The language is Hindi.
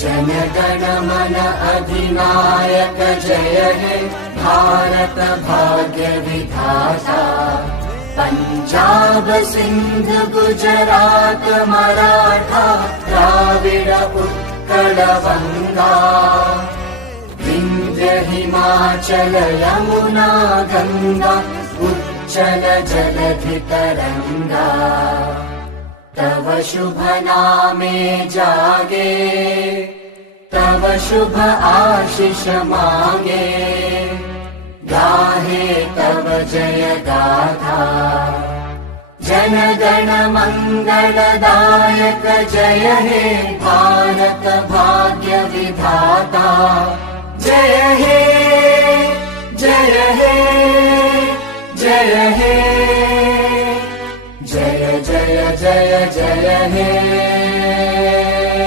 जनगण मन अधिनायक जय हे भारत भाग्य विधाता। पंजाब सिंध गुजरात मराठा द्राविड उत्कल बंगा। विंध्य हिमाचल यमुना गंगा उच्चल जलधि तरंगा। तव शुभ नामे जागे तव शुभ आशीष मांगे। गाहे तव जय गाथा जनगण मंगलदायक जय हे भारत भाग्य विधाता। जय हे जय हे जय हे जय जय जय जय हे।